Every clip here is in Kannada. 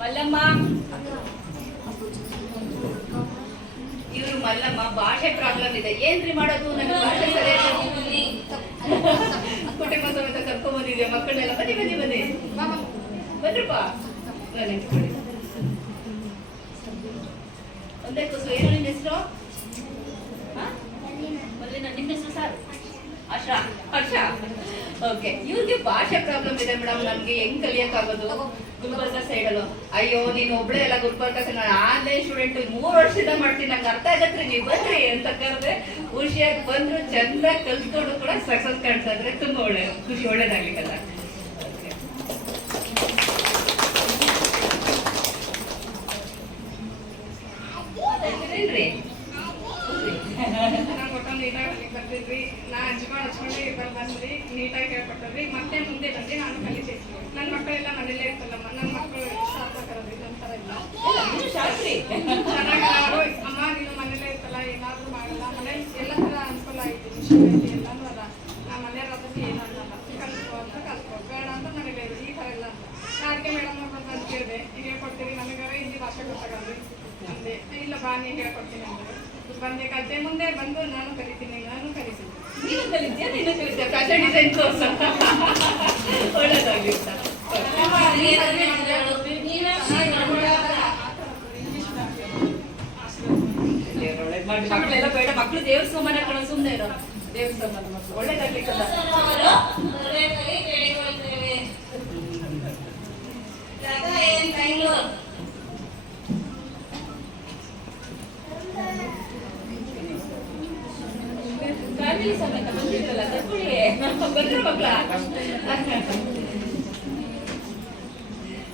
ಮಲ್ಲಮ್ಮ, ಇವ್ರು ಮಲ್ಲಮ್ಮ. ಭಾಷೆ ಪ್ರಾಬ್ಲಮ್ ಇದೆ, ಏನ್ರಿ ಮಾಡೋದು? ನನಗೆ ಭಾಷೆ ಸರಿಯಾಗಿ ಕುಟುಂಬ ಸಮೇತ ಕರ್ಕೊಂಡ್ ಬಂದಿದ್ಯಾ ಮಕ್ಕಳನ್ನೆಲ್ಲ? ಬನ್ನಿ ಬನ್ನಿ ಬನ್ನಿ ಬನ್ರಪ್ಪ. ನಿಂತ್ಕೊಳ್ಳಿ. ಒಂದೇ ಕೂಸು. ಏನು ನಿನ್ನ ಹೆಸರು? ನಿಮ್ಮ ಹೆಸರು ಸರ್? ಹರ್ಷ. ಹರ್ಷ, ಓಕೆ. ಇವ್ರಿಗೆ ಭಾಷೆ ಪ್ರಾಬ್ಲಮ್ ಇದೆ ಮೇಡಮ್. ನಮ್ಗೆ ಹೆಂಗ್ ಕಲಿಯಕ್ಕಾಗೋದು ಗುಲ್ಬರ್ಗ ಸೈಡಲ್ಲೂ? ಅಯ್ಯೋ, ನೀನು ಒಬ್ಳೆ ಎಲ್ಲ ಗುಲ್ಬರ್ಗ ಸೈಡ್. ನಾನು ಆನ್ಲೈನ್ ಸ್ಟೂಡೆಂಟ್ 3 ವರ್ಷದಿಂದ ಮಾಡ್ತೀನಿ, ನಂಗೆ ಅರ್ಥ ಆಗತ್ರಿ, ನೀವು ಬರ್ರಿ ಅಂತ ಕರೆದ್ರೆ ಖುಷಿಯಾಗಿ ಬಂದ್ರು. ಚಂದಾಗಿ ಕಲ್ತ್ಕೊಂಡು ಕೂಡ ಸಕ್ಸಸ್ ಕಾಣ್ತಾ ಇದ್ರೆ ತುಂಬಾ ಖುಷಿ, ಒಳ್ಳೇದಾಗ್ಲಿಕ್ಕಲ್ಲ. ಬರ್ತಿದ್ವಿ. ನಾ ಹಚ್ಕೊಂಡು ಬಂದ್ರಿ, ನೀಟಾಗಿ ಹೇಳ್ಕೊಟ್ಟದ್ರಿ. ಮತ್ತೆ ಮುಂದೆ ಬಂದು ನಾನು ಕಲಿತೀನಿ. ನನ್ನ ಮಕ್ಕಳೆಲ್ಲ ಮನೇಲೇ ಇರ್ತಲ್ಲಮ್ಮ. ನನ್ನ ಮಕ್ಕಳು ಶಾಸ್ತ್ರಕರದ್ರಿ, ನಂತರ ಇಲ್ಲ ಚೆನ್ನಾಗಿ ಅಮ್ಮ ನೀನು ಮನೇಲೇ ಇರ್ತಲ್ಲ, ಏನಾದ್ರೂ ಮಾಡಲ್ಲ. ಮನೇಲಿ ಎಲ್ಲ ತರ ಅನುಕೂಲ ಐತಿ, ವಿಷಯ ಐತಿ, ಎಲ್ಲಾನು ಅಲ್ಲ. ನಾ ಮನೆಯವರಾದ್ರೂ ಏನು ಅನ್ನಲ್ಲ. ಕಲ್ತ್ಕೋ ಅಂತ ಕಲ್ತ್ಕೋ, ಬೇಡ ಅಂತ ಮನೇಲಿ ಈ ಥರ ಎಲ್ಲ ಅಂತ. ನಾ ಅದಕ್ಕೆ ಮೇಡಮ್ ಬಂದು ಕೇಳಿದೆ, ಈಗ ಹೇಳ್ಕೊಡ್ತೀರಿ ನನಗಾರ ಹಿಂದಿ ಭಾಷೆ ಗೊತ್ತಾಗಲ್ರಿ ಅಂದೆ. ಇಲ್ಲ ಬಾ, ನೀ ಹೇಳ್ಕೊಡ್ತೀನಿ ಅಂದ್ರೆ ಬಂದೆ. ಕಲಿತೆ. ಮುಂದೆ ಬಂದು ನಾನು ಕಲಿತೀನಿ. ನಾನು ಕಲಿತೀನಿ. ನೀನು ಕಲಿತೀಯ? ನೀನು ಕಲಿತೀಯ? ಫ್ಯಾಷನ್ ಡಿಸೈನ್ ಕೋರ್ಸ್ ಒಳ್ಳೇದಾಗ್ಲಿ. ಮಕ್ಕಳೆಲ್ಲ ಬೇಡ, ಮಕ್ಕಳು ದೇವ್ರ ಸೋಮನ ಕಣ, ಸುಮ್ಮನೆ ಇರೋ. ದೇವ್ರ ಸೋಮನ ಮಕ್ಕಳು ಒಳ್ಳೇದಾಗ್ಲಿಕ್ಕಲ್ಲ. ಫ್ಯಾಮಿಲಿ ಸಮೇತ ಬಂದಿದ್ರಲ್ಲ, ತಗೊಳ್ಳಿ. ಬಂದ್ರ ಮಕ್ಕಳ?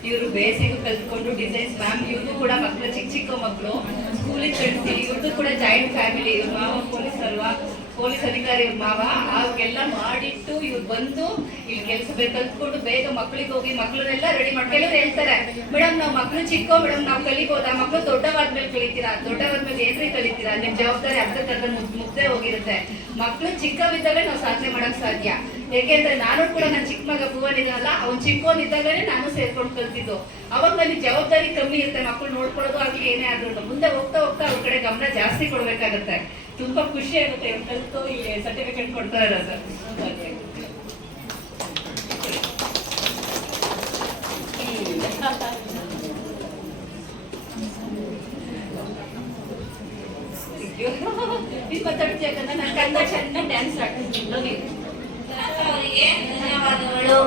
ಇವರು ಬೇಸಿಗೆ ಕಲ್ತ್ಕೊಂಡು ಡಿಸೈನ್ಸ್ ಮ್ಯಾಮ್. ಇವ್ರು ಕೂಡ ಮಕ್ಕಳು, ಚಿಕ್ಕ ಚಿಕ್ಕ ಮಕ್ಕಳು ಸ್ಕೂಲಿಗೆ ಕಳಿಸ್ತೀವಿ. ಇವ್ರದ್ದು ಕೂಡ ಜಾಯಿಂಟ್ ಫ್ಯಾಮಿಲಿ. ಇವ್ರ ಮಾವ ಪೊಲೀಸ್ ಅಲ್ವಾ, ಪೊಲೀಸ್ ಅಧಿಕಾರಿ ಇವ್ರ ಮಾವ. ಅವ್ರಿಗೆಲ್ಲ ಮಾಡಿಟ್ಟು ಇವ್ರು ಬಂದು ಇಲ್ಲಿ ಕೆಲಸ ಕಲ್ತ್ಕೊಂಡು ಬೇಗ ಮಕ್ಳಿಗೆ ಹೋಗಿ ಮಕ್ಳನ್ನೆಲ್ಲ ರೆಡಿ ಮಾಡಿ. ಕೆಲವ್ರು ಹೇಳ್ತಾರೆ, ಮೇಡಮ್ ನಾವು ಮಕ್ಳು ಚಿಕ್ಕೋ ಮೇಡಮ್, ನಾವು ಕಲಿಬೋದಾ? ಮಕ್ಳು ದೊಡ್ಡವಾದ್ಮೇಲೆ ಕಲಿತೀರಾ? ದೊಡ್ಡವಾದ್ಮೇಲೆ ಏನ್ರಿ ಕಲಿತೀರಾ? ನಿಮ್ ಜವಾಬ್ದಾರಿ ಅರ್ಧಕ್ಕರ್ಧ ಮುಗ್ದೇ ಹೋಗಿರುತ್ತೆ. ಮಕ್ಳು ಚಿಕ್ಕವಿದ್ದಾಗಲೇ ನಾವು ಸಾಧನೆ ಮಾಡಕ್ ಸಾಧ್ಯ. ಯಾಕೆಂದ್ರೆ ನಾನು ಕೂಡ ನನ್ನ ಚಿಕ್ಕ ಮಗ ಭುವನ್ ಇದ್ರಲ್ಲ, ಅವ್ನು ಚಿಕ್ಕವನಿದ್ದಾಗಲೇ ನಾನು ಸೇರ್ಕೊಂಡು ಕಲ್ತಿದ್ದು. ಅವಾಗ ನನಗೆ ಜವಾಬ್ದಾರಿ ಕಮ್ಮಿ ಇರುತ್ತೆ, ಮಕ್ಕಳು ನೋಡ್ಕೊಳ್ಳೋದು ಆಗ್ಲಿ ಏನೇ ಆದ್ರೂ. ಮುಂದೆ ಹೋಗ್ತಾ ಹೋಗ್ತಾ ಅವ್ರ ಕಡೆ ಗಮನ ಜಾಸ್ತಿ ಕೊಡ್ಬೇಕಾಗತ್ತೆ. ತುಂಬಾ ಖುಷಿ ಆಗುತ್ತೆ ಇವ್ರು ಕಲ್ತು ಇಲ್ಲಿ ಸರ್ಟಿಫಿಕೇಟ್ ಕೊಡ್ತಾ ಇರೋದು. ನೀನ್ ಮಾತಾಡ್ತೀಯ ಯಾಕಂದ್ರೆ ನಾನು ಕನ್ನಡ ಚೆನ್ನಾಗಿ ಡ್ಯಾನ್ಸ್ ಆಡ್ತೀನಿ. ಧನ್ಯವಾದಗಳು.